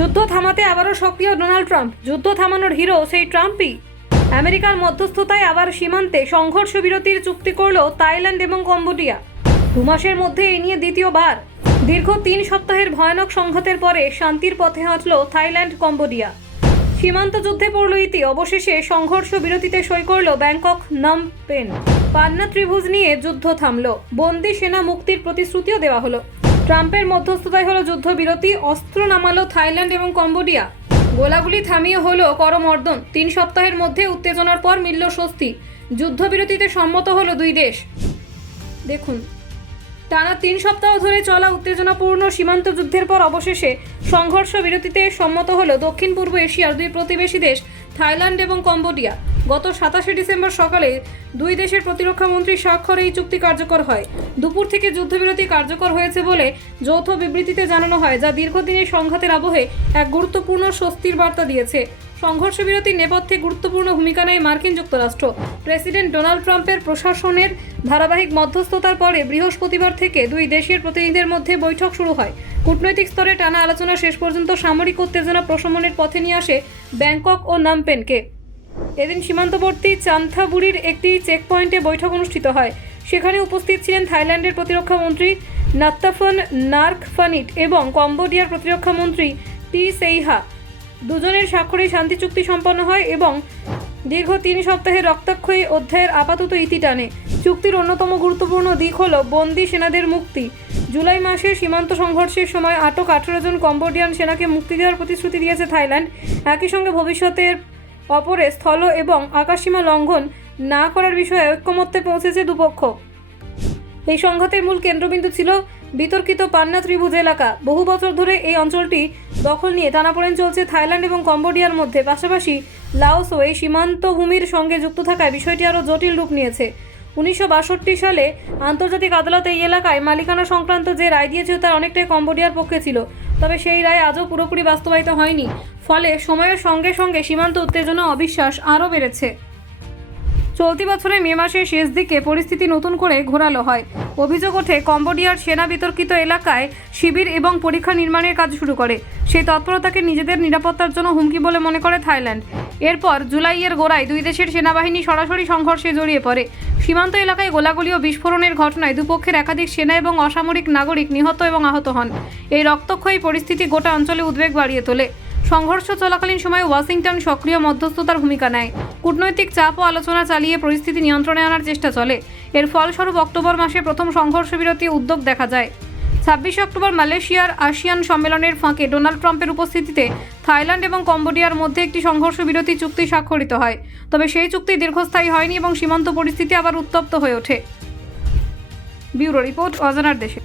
যুদ্ধ থামাতে আবারও সক্রিয় ডোনাল্ড ট্রাম্প। যুদ্ধ থামানোর হিরো সেই ট্রাম্পই। আমেরিকার মধ্যস্থতায় আবার সীমান্তে সংঘর্ষ বিরতির চুক্তি করল থাইল্যান্ড এবং কম্বোডিয়া। 2 মাসের মধ্যে এ নিয়ে দ্বিতীয়বার। দীর্ঘ 3 সপ্তাহের ভয়ানক সংঘাতের পরে শান্তির পথে হাঁটল থাইল্যান্ড কম্বোডিয়া। সীমান্ত যুদ্ধে পড়ল ইতি। অবশেষে সংঘর্ষ বিরতিতে সই করল ব্যাংকক নম পেন। পান্না ত্রিভুজ নিয়ে যুদ্ধ থামল। বন্দি সেনা মুক্তির প্রতিশ্রুতিও দেওয়া হলো। ট্রাম্পের মধ্যস্থতায় হলো যুদ্ধবিরতি। অস্ত্র নামালো থাইল্যান্ড এবং কম্বোডিয়া। গোলাগুলি থামিয়ে হলো করমর্দন। 3 সপ্তাহের মধ্যে উত্তেজনার পর মিলল স্বস্তি। যুদ্ধবিরতিতে সম্মত হলো 2 দেশ। দেখুন, টানা 3 সপ্তাহ ধরে চলা উত্তেজনাপূর্ণ সীমান্ত যুদ্ধের পর অবশেষে সংঘর্ষ বিরতিতে সম্মত হলো দক্ষিণ পূর্ব এশিয়ার 2 প্রতিবেশী দেশ থাইল্যান্ড এবং কম্বোডিয়া। গত 27 ডিসেম্বর সকালে 2 দেশের প্রতিরক্ষা মন্ত্রীর স্বাক্ষরে এই চুক্তি কার্যকর হয়। দুপুর থেকে যুদ্ধবিরতি কার্যকর হয়েছে বলে যৌথ বিবৃতিতে জানানো হয়, যা দীর্ঘদিনের সংঘাতের আবহে এক গুরুত্বপূর্ণ স্বস্তির বার্তা দিয়েছে। সংঘর্ষ বিরতির নেপথ্যে গুরুত্বপূর্ণ ভূমিকা নেয় মার্কিন যুক্তরাষ্ট্র। প্রেসিডেন্ট ডোনাল্ড ট্রাম্পের প্রশাসনের ধারাবাহিক মধ্যস্থতার পরে বৃহস্পতিবার থেকে 2 দেশের প্রতিনিধিদের মধ্যে বৈঠক শুরু হয়। কূটনৈতিক স্তরে টানা আলোচনা শেষ পর্যন্ত সামরিক উত্তেজনা প্রশমনের পথে নিয়ে আসে ব্যাংকক ও নমপেনকে। এদিন সীমান্তবর্তী চান্থাবুরির একটি চেকপয়েন্টে বৈঠক অনুষ্ঠিত হয়। সেখানে উপস্থিত ছিলেন থাইল্যান্ডের প্রতিরক্ষা মন্ত্রী নাত্তাফন নার্কফানিট এবং কম্বোডিয়ার প্রতিরক্ষা মন্ত্রী টি সেইহা। দুজনের স্বাক্ষরে শান্তি চুক্তি সম্পন্ন হয় এবং দীর্ঘ 3 সপ্তাহের রক্তাক্ষয়ী অধ্যায়ের আপাতত ইতি টানে। চুক্তির অন্যতম গুরুত্বপূর্ণ দিক হল বন্দি সেনাদের মুক্তি। জুলাই মাসে সীমান্ত সংঘর্ষের সময় আটক 18 জন কম্বোডিয়ান সেনাকে মুক্তি দেওয়ার প্রতিশ্রুতি দিয়েছে থাইল্যান্ড। একই সঙ্গে ভবিষ্যতের অপরে স্থল এবং আকাশসীমা লঙ্ঘন না করার বিষয়ে ঐক্যমত্যে পৌঁছেছে দুপক্ষ। এই সংঘাতের মূল কেন্দ্রবিন্দু ছিল বিতর্কিত পান্না ত্রিভুজ এলাকা। বহু বছর ধরে এই অঞ্চলটি দখল নিয়ে টানাপোড়েন চলছে থাইল্যান্ড এবং কম্বোডিয়ার মধ্যে। পাশাপাশি লাওসও এই সীমান্ত ভূমির সঙ্গে যুক্ত থাকায় বিষয়টি আরও জটিল রূপ নিয়েছে। 1962 সালে আন্তর্জাতিক আদালত এই এলাকায় মালিকানা সংক্রান্ত যে রায় দিয়েছিল তার অনেকটাই কম্বোডিয়ার পক্ষে ছিল। তবে সেই রায় আজও পুরোপুরি বাস্তবায়িত হয়নি। ফলে সময়ের সঙ্গে সঙ্গে সীমান্ত উত্তেজনা অবিশ্বাস আরও বেড়েছে। চলতি বছরের মে মাসের শেষ দিকে পরিস্থিতি নতুন করে ঘোরালো হয়। অভিযোগ ওঠে কম্বোডিয়ার সেনা বিতর্কিত এলাকায় শিবির এবং পরীক্ষা নির্মাণের কাজ শুরু করে। সেই তৎপরতাকে নিজেদের নিরাপত্তার জন্য হুমকি বলে মনে করে থাইল্যান্ড। এরপর জুলাইয়ের গোড়ায় 2 দেশের সেনাবাহিনী সরাসরি সংঘর্ষে জড়িয়ে পড়ে। সীমান্ত এলাকায় গোলাগুলি ও বিস্ফোরণের ঘটনায় দুপক্ষের একাধিক সেনা এবং অসামরিক নাগরিক নিহত এবং আহত হন। এই রক্তক্ষয়ী পরিস্থিতি গোটা অঞ্চলে উদ্বেগ বাড়িয়ে তোলে। সংঘর্ষ চলাকালীন সময়ে ওয়াশিংটন সক্রিয় মধ্যস্থতার ভূমিকা নেয়। কূটনৈতিক চাপ ও আলোচনা চালিয়ে পরিস্থিতি নিয়ন্ত্রণে আনার চেষ্টা চলে। এর ফলস্বরূপ অক্টোবর মাসে প্রথম সংঘর্ষ বিরতি উদ্যোগ দেখা যায়। 26 অক্টোবর মালয়েশিয়ার আসিয়ান সম্মেলনের ফাঁকে ডোনাল্ড ট্রাম্পের উপস্থিতিতে থাইল্যান্ড এবং কম্বোডিয়ার মধ্যে একটি সংঘর্ষ বিরতি চুক্তি স্বাক্ষরিত হয়। তবে সেই চুক্তি দীর্ঘস্থায়ী হয়নি এবং সীমান্ত পরিস্থিতি আবার উত্তপ্ত হয়ে ওঠে। ব্যুরো রিপোর্ট, অজানার দেশে।